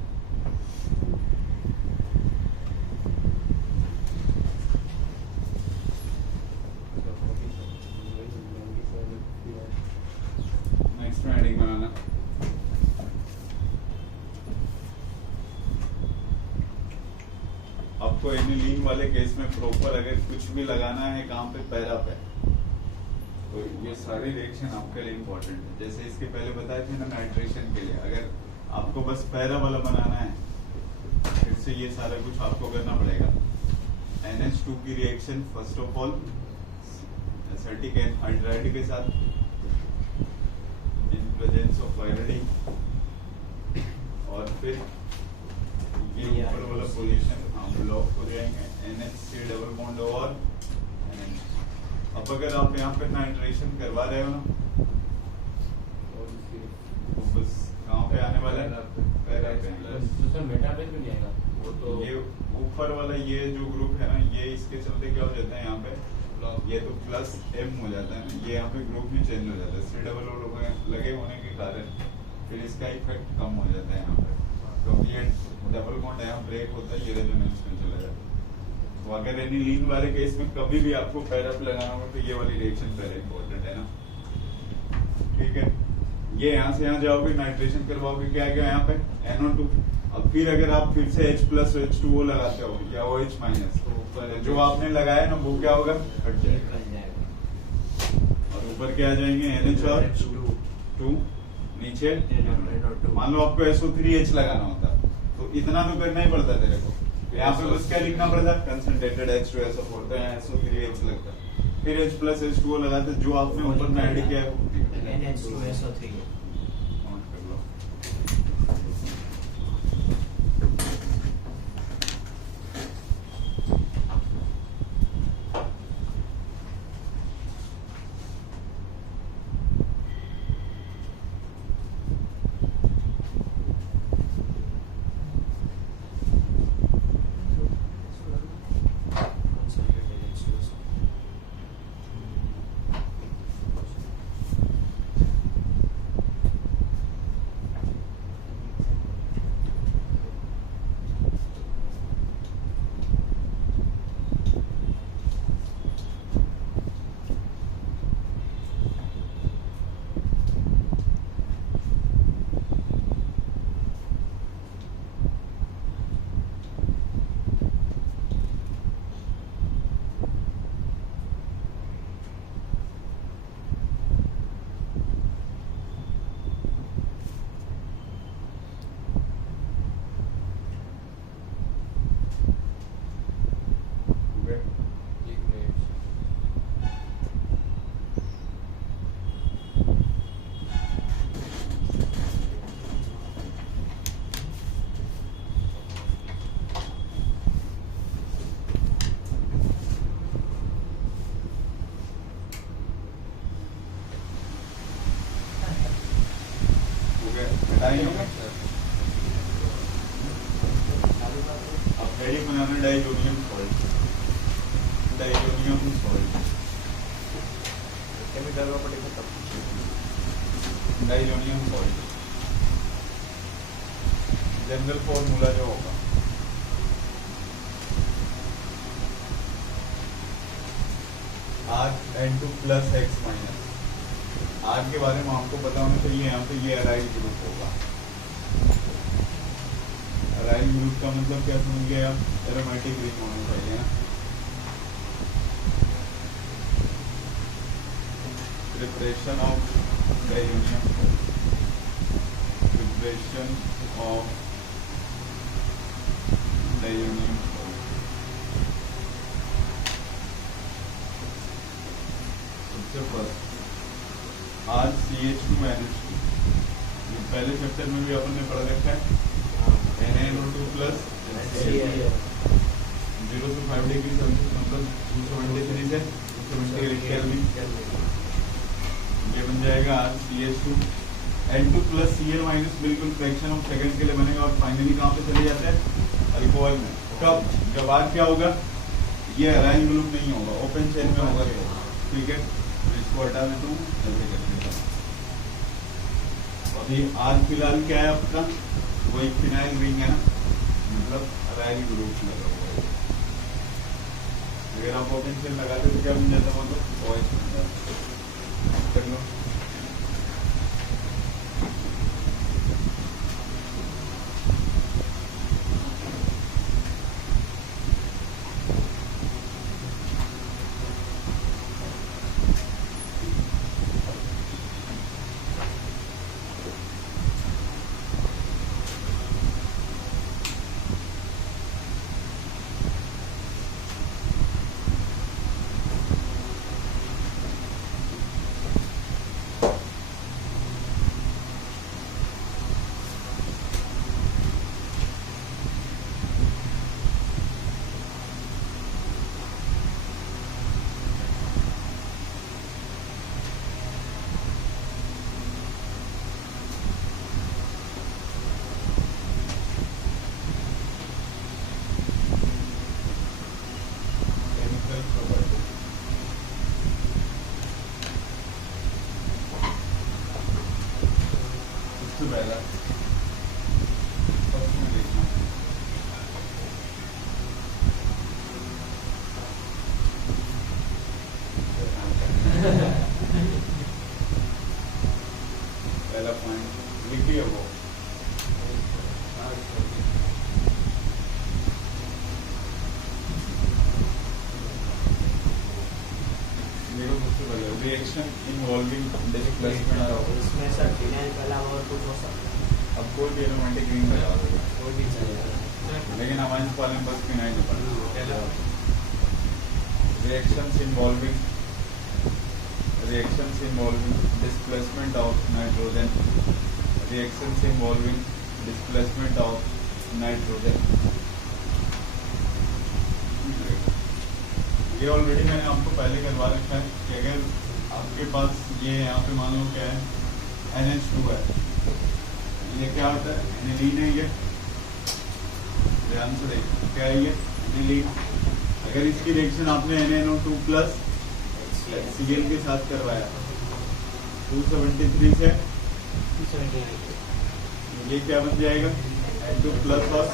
नेक्स्ट में हेडिंग बनाना। आपको एनिलीन वाले केस में प्रॉपर अगर कुछ भी लगाना है काम पे पैरा पे, तो ये सारी रिएक्शन आपके लिए इम्पोर्टेंट है। जैसे इसके पहले बताए थे ना नाइट्रेशन के लिए, अगर आपको बस पैरा वाला बनाना है फिर से ये सारा कुछ आपको करना पड़ेगा। NH2 की reaction first of all acetic anhydride के साथ इन प्रेजेंस ऑफ आयोडीन, और फिर ये ऊपर वाला पोजीशन हम लॉक हो जाएंगे NH3 डबल बॉन्ड और NH। अब अगर आप यहाँ पे नाइट्रेशन करवा रहे हो ना तो बस कहाँ पे आने वाला है पैरा पे। तो मेटा पे क्यों जाएगा वो तो ये ऊपर वाला ये जो ग्रुप है ना, ये इसके चलते क्या हो जाता है यहाँ पे, ये तो प्लस M हो जाता है ना, ये यहाँ पे ग्रुप भी चेंज हो जाता है C डबल O लगे होने के कारण फिर इसका इफेक्ट कम हो जाता है यहाँ पे, क्योंकि ये डबल बॉन्ड यहाँ ब्रेक होता है, ये रेजोनेंस में चला जाता है। तो अगर एनिलीन वाले केस में कभी भी आपको पैरा पे लगाना हो तो ये वाली रिएक्शन पहले इम्पोर्टेंट है ना, ठीक है। ये यहाँ से यहाँ जाओगे नाइट्रेशन करवाओगे, क्या गया यहाँ पे NO2। अब फिर अगर आप फिर से H प्लस H2O लगाते हो या OH माइनस, तो जो आपने लगाया ना वो क्या होगा, हट जाएगा और ऊपर क्या आ जाएंगे NH और 2 नीचे। मान लो आपको SO3H लगाना होता तो इतना तो करना ही पड़ता तेरे को, यहाँ पे बस क्या लिखना पड़ता है कंसंट्रेटेड H2SO4, तो यहाँ SO3H लगता है, फिर H प्लस H2O लगाते जो आपने ऊपर में ऐड किया है NH2SO3 काउंट कर लो। अब रेडी बनाना diazonium salt, diazonium salt chemical में पड़ेगा तब डाइजोनियम सॉल्ट जनरल फॉर्मूला जो होगा R(N2 + X - R के बारे में आपको पता होना चाहिए। यहाँ पे ये अराइल ग्रुप होगा। अराइल ग्रुप का मतलब क्या समझ गए आप, एरोमेटिक रिंग होना चाहिए ना। Preparation of diazonium, preparation of diazonium सबसे फर्स्ट RCH2NH2, पहले चैप्टर में भी अपन ने पढ़ रखा है। NaNO2 0 से 5 डिग्री सेल्सियस मतलब 273 से 278 केल्विन। ये बन जाएगा CH2 N2 plus Cl minus बिल्कुल फ्रैक्शन ऑफ सेकंड के लिए बनेगा और फाइनली कहाँ पे चले जाते हैं अल्कोहल में। कब? जब R क्या होगा, ये अराइल ग्रुप नहीं होगा, ओपन चेन में होगा। ठीक है, इसको हटा देता हूँ, ऐसे कर देता हूँ। अभी R फिलहाल क्या है आपका, वो एक फिनाइल रिंग है ना, मतलब अराइल ग्रुप लगा हुआ है। अगर आप ओपन चेन लगाते तो क्या बन जाता, मतलब OH बन जाता। कर लो। पहला पॉइंट लिखिए वो रिएक्शन इन्वॉल्विंग डिस्प्लेसमेंट ऑफ इसमें सर फिनाइल के अलावा और कुछ हो सकता है? अब कोई भी एरोमेटिक रिंग लगा देगा कोई भी चलेगा। लेकिन हमारे पालन बस फिनाइल पड़ेगा। reactions involving displacement of nitrogen, reactions involving displacement of nitrogen। ये ऑलरेडी मैंने आपको पहले करवा रखा है कि अगर आपके पास ये यहाँ पे मान लो क्या है NH2 है, ये क्या होता है एनिलीन है, ये ध्यान से देखिए क्या है ये एनिलीन। अगर इसकी रिएक्शन आपने NaNO2 प्लस Cl के साथ करवाया 273 से ये क्या बन जाएगा N2 प्लस और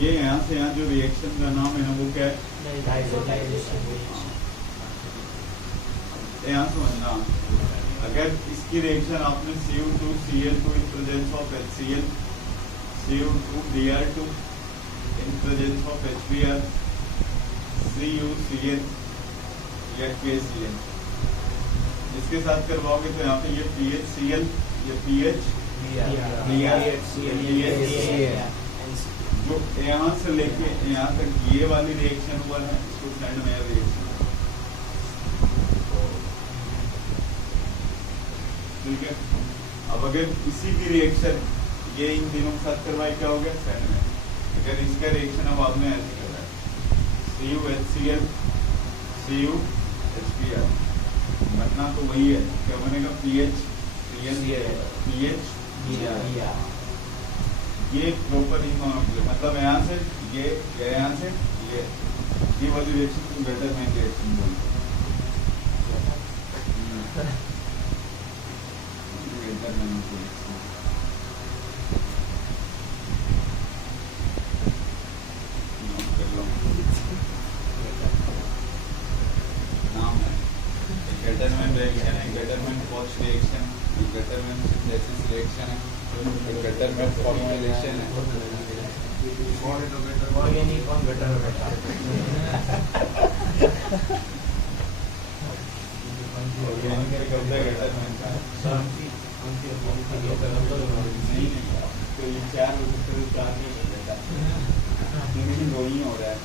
ये यहाँ से यहाँ जो रिएक्शन का नाम है ना वो क्या है यहाँ समझना। अगर इसकी रिएक्शन आपने CO2Cl2 in presence of HCl, CO2Br2 in presence of HBr, CuCl या KCl इसके साथ करवाओगे तो यहाँ पे ये PHCl, ये PHBr, जो यहाँ से लेके यहाँ तक ये वाली रिएक्शन हुआ है इसको सेंड में रिएक्शन। ठीक है, अब अगर इसी की रिएक्शन ये इन तीनों के साथ करवाई क्या हो गया सेंड में। अगर इसका रिएक्शन अब आपने ऐसे करना है CuHCl CuHBr बनना तो वही है, क्या बनेगा PHCl PHBr। ये प्रॉपर इन्फॉर्मेशन मतलब यहाँ से ये यहाँ से ये वाली रिएक्शन को बेटर में रिएक्शन बोलते हैं। नाम है गेटरमैन रिएक्शन है, गेटरमैन पॉच रिएक्शन, गेटरमैन सिंथेसिस रिएक्शन है, गेटरमैन फॉर्मुलेशन है। ऑर्गेनिक कौन बेटर होगा? ऑर्गेनिक का कब्जा गेटरमैन का नहीं तो ये 4 हो सकते हैं, 4 नहीं हो जाता लेकिन 2 ही हो रहा है।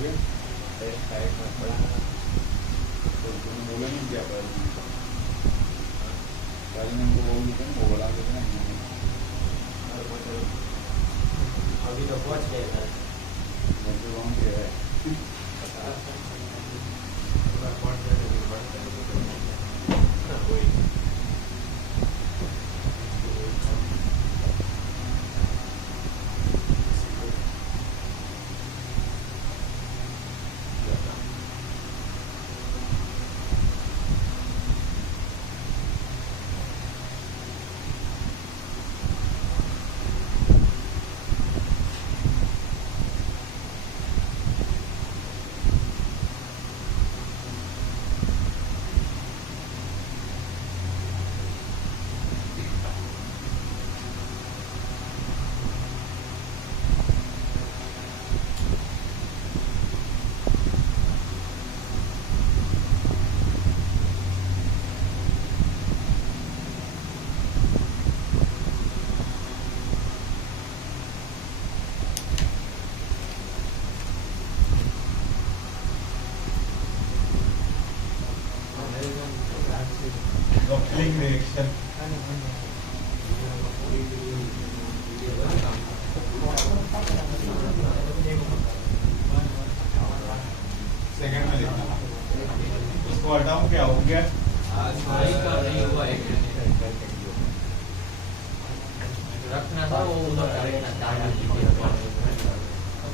गया? साइड में पड़ा तो तुमने बोला नहीं क्या पहले मैं वो बोला कितना अभी तो पहुंच गए सर। वहाँ क्या है कपलिंग रिएक्शन सेकंड में लिखना इसको हटाऊं क्या हो गया रखना था वो उधर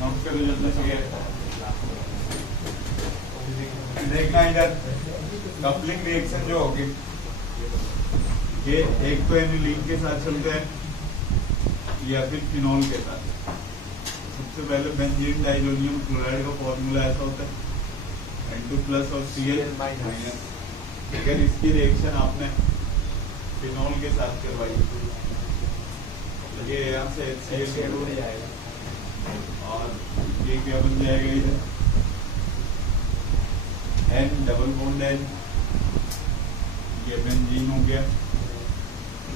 नोट कर लो जल्दी से देखना इधर कपलिंग रिएक्शन जो होगी ये एक तो एनिलीन के साथ चलते हैं या फिर फिनॉल के साथ। सबसे पहले बेंजीन डाइजोनियम क्लोराइड का फॉर्मूला ऐसा होता है N2+ और Cl माइनस। अगर इसकी रिएक्शन आपने फिनॉल के साथ करवाई तो ये यहाँ से HCl उड़ जाएगा और ये क्या बन जाएगा इधर N डबल बॉन्ड N, ये बेंजीन हो गया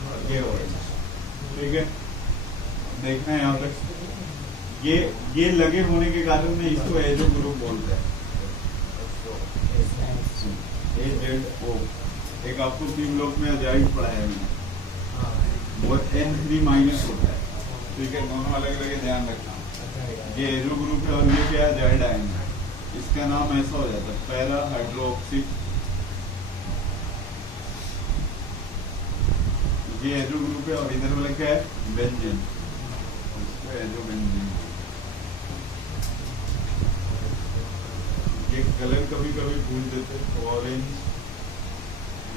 और ये OH। ठीक है, देखना है यहाँ पे ये लगे होने के कारण में इसको एजो ग्रुप बोलते हैं। AZO एक आपको 3 ब्लॉक में अजाइड पढ़ाया मैंने, वो N3- होता है। ठीक है, दोनों अलग अलग ध्यान रखना। ये एजो ग्रुप है और ये क्या है अजाइड आयन है। इसका नाम ऐसा हो जाता है पैरा हाइड्रोक्सी। ये एजो ग्रुप है और इधर वाला क्या है बेंजीन, इसको एजो बेंजीन। ये कलर कभी कभी भूल देते तो ऑरेंज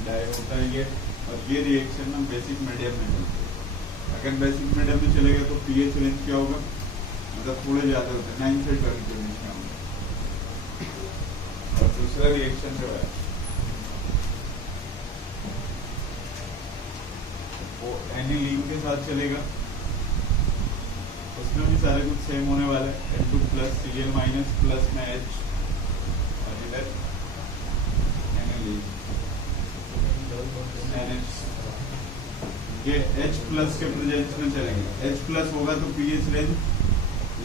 डाई होता है ये। और ये रिएक्शन ना बेसिक मीडियम में चलती है। अगर बेसिक मीडियम में चलेगा तो पीएच रेंज क्या होगा, मतलब थोड़े ज्यादा होते हैं 9 से 12 के बीच में होगा। और दूसरा रिएक्शन जो है वो एनिलीन के साथ चलेगा, उसमें भी सारे कुछ सेम होने वाले हैं। N2+ Cl- प्लस में H और इधर एनिलीन NH। ये H+ के प्रेजेंस में चलेंगे। H+ होगा तो पीएच रेंज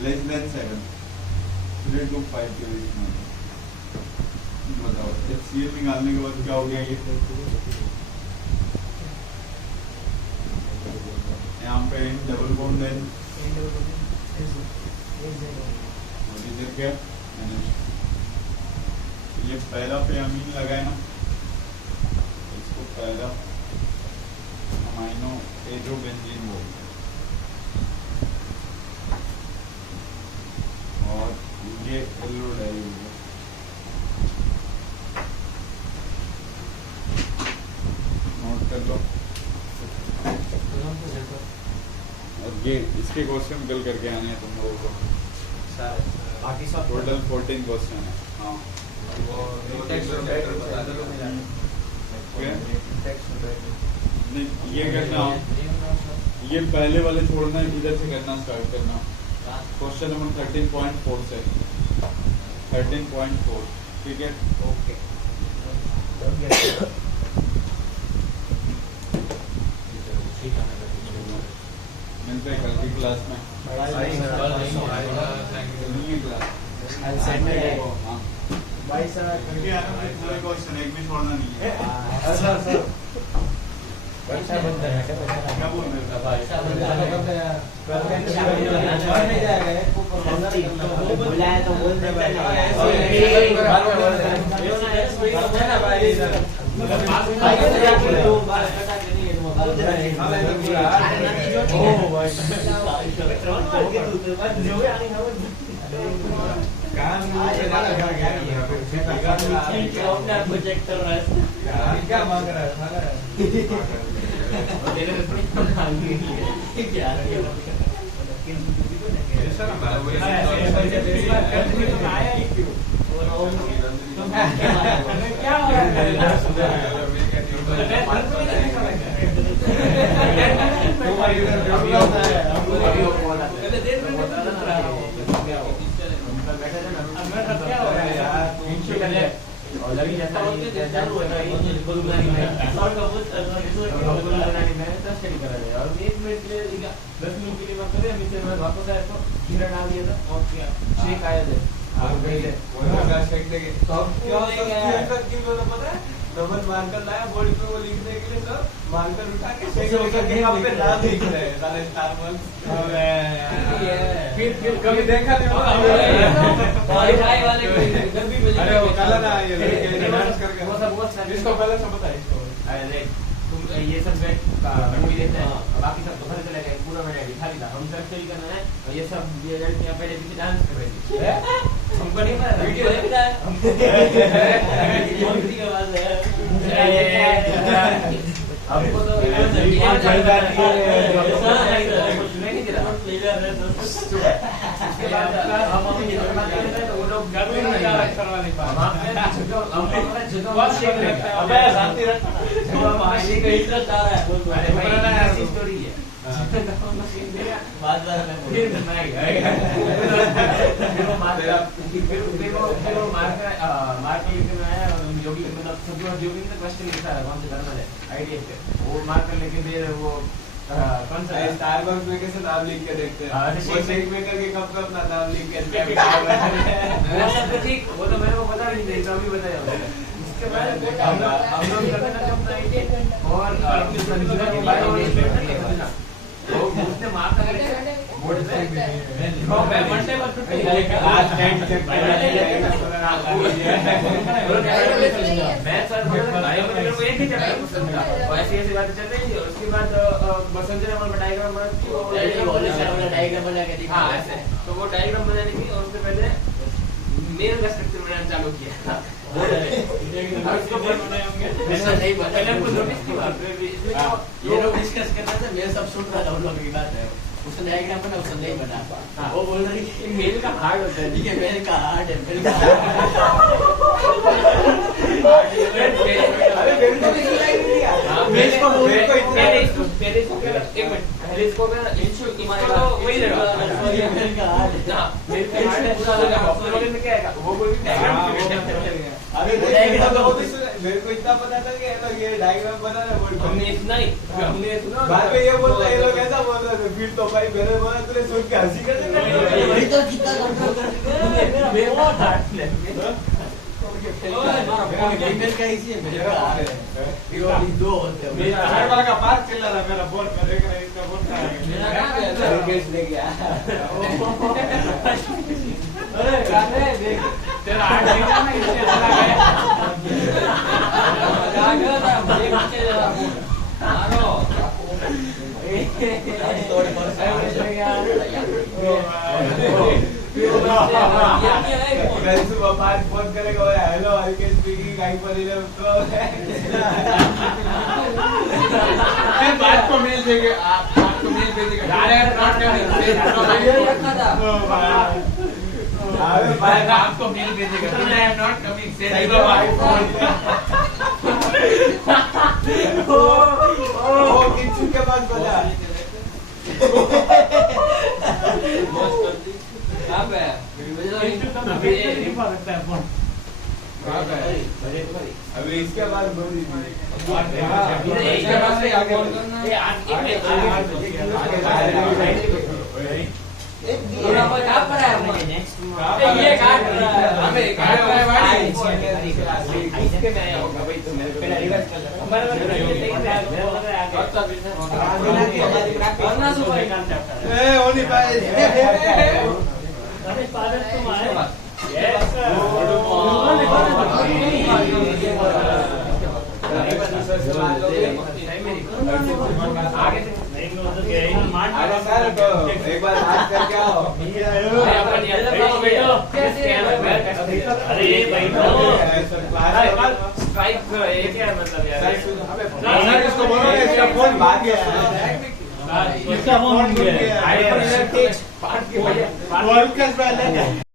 <7 3 to 5 के बीच में। बताओ HCl निकालने के बाद क्या हो गया, ये यहाँ पे डबल बॉन्ड N और इधर क्या ये पैरा पे अमीन लगाए ना, इसको पैरा अमाइनो एजो बेंजीन बोलते हैं। और ये येलो डाई हो गया। नोट कर लो। और ये इसके क्वेश्चन कल करके आने हैं तुम लोगों को। बाकी सब टोटल 14 क्वेश्चन है। हाँ नहीं, ये करना, ये पहले वाले छोड़ना, इधर से करना स्टार्ट करना। क्वेश्चन नंबर 13.4 से 13.4। ठीक है, ओके। मिलते हैं कल की क्लास में। बड़ा ही क्लास I'll send it. हाँ। भाई सर क्योंकि यार हमारे पूरे क्वेश्चन एक भी छोड़ना नहीं है। सर पैसा बनता है क्या बोल रहे हो? पैसा बनता है। बुलाया तो बोल दे भाई। क्या मांग रहा है खाना है और लगी जाता है चालू है ना ये बिल्कुल नहीं है सॉर्ट ऑफ बिल्कुल नहीं मैं तो स्टडी कर रहा है और 1 मिनट के लिए 10 मिनट के लिए मैं करे मित्र में वापस आया तो हीरा डाल दिया था और क्या शेक आया था आप गए थे वो का शेक देंगे सब क्यों तक क्यों बोला पता है डबल मार्कर लाया बोर्ड पे वो लिखने के लिए सर मार्कर उठा के शेक लेकर के यहाँ पे नाम लिख रहे हैं साले स्टार बक्स फिर कभी देखा नहीं होगा वाले अरे वो काला ना ये लड़के डांस करके वो सब इसको पहले सब बता इसको अरे तुम ये सब बैठ मूवी देखते हैं बाकी सब तो पता चला गया पूरा मैंने दिखा दिया हम सब स्टडी करना है और ये सब ये लड़कियां पहले पीछे डांस कर रही थी हमको नहीं पता वीडियो देखता है कौन सी आवाज है हमको तो नहीं दे रहा हम अपनी तो वो लोग अबे शांति रख इंटरेस्ट आ रहा है ऐसी स्टोरी है बात फिर मार्कर लेके मैं आया योगी मतलब सब योगी ने क्वेश्चन लिखा है कौन से धर्म है आईडिया पे वो मार्कर लेके फिर वो कौन सा स्टारबक्स में कैसे नाम लिख के देखते हैं वो शेक मेकर के कप कप ना नाम लिख के वो सब तो ठीक वो तो मेरे को पता नहीं था अभी बताया इसके बाद हम लोग करते ना अपना आईडिया और अपनी संजीवनी के बारे में वो उसने मार्क करके बोर्ड पे मैं मंडे पर छुट्टी लेकर आज टाइम से मैं सर भाई मेरे को एक ही चला ऐसी ऐसी बातें चल रही थी और उसके बाद बसंत ने हमारा डायग्राम बना डायग्राम बना के दिखा ऐसे तो वो डायग्राम बनाने की और उससे पहले मेल का स्ट्रक्चर बनाना चालू किया ये लोग डिस्कस कर रहे थे मेल सब सुन रहा था उन लोगों की बात है उसने डायग्राम बना उसने नहीं बना वो बोल रही है मेल का हार्ड होता है ठीक है मेल का हार्ड है मेल का अरे मेल को भी सुनाई नहीं दिया मेल को पहले इसको एक मिनट पहले इसको मैं इशू इसको वही लगा मेल का हार्ड हां मेल का हार्ड पूरा लगा अपने में क्या है वो कोई भी डायग्राम अरे डायग्राम तो मेरे को इतना पता था कि ये लोग ये डायग्राम बना रहे बोर्ड पे हमने इतना नहीं हमने सुना बाद में ये बोलता है ये लोग ऐसा बोल रहे थे फिर तो भाई मैंने बोला तूने सुन के हंसी कर वही तो कितना कंट्रोल कर मेरा बहुत हार्ड है मेरा का इसी है मेरा ये दो होते हैं मेरा हर बार का पास चल रहा है मेरा बोर्ड में देख रहे इसका बोर्ड का मेरा रिक्वेस्ट ले गया अरे गाने देख तेरा हार्ट नहीं जाना इससे चला गया जागा था मुझे पीछे जरा मारो थोड़े पर साइड हो गया गाइस वो बात फोन करेगा और हेलो आरके स्पीकिंग आई पर इधर तो फिर बात को मेल देंगे आपको मेल भेजेगा डायरेक्ट नॉट रखा था अरे भाई आपको मेल भेजेगा I am not coming send your iPhone ओ किचन के पास बजा कहां पे अभी इसके बाद बोल दीजिए इसके बाद से आगे पूरा पर कहाँ पर है हमें? ये काट रहा है हमें काट रहा है वाड़ी इसके में आया होगा भाई तो मेरे को रिवर्स कर लेना हमारे वाले ये सही है मेरे वाले आगे करना सुपर ए ओली भाई अरे पागल तुम आए यस आगे से नहीं मतलब ये ही मान अरे सर तो एक बार बात करके आओ अपन ये बैठो अरे बैठो स्ट्राइक ये क्या मतलब यार सर इसको बोलो ना इसका फोन बात किया इसका फोन आईफोन 11 पार्ट की वजह वर्ल्ड कप पहले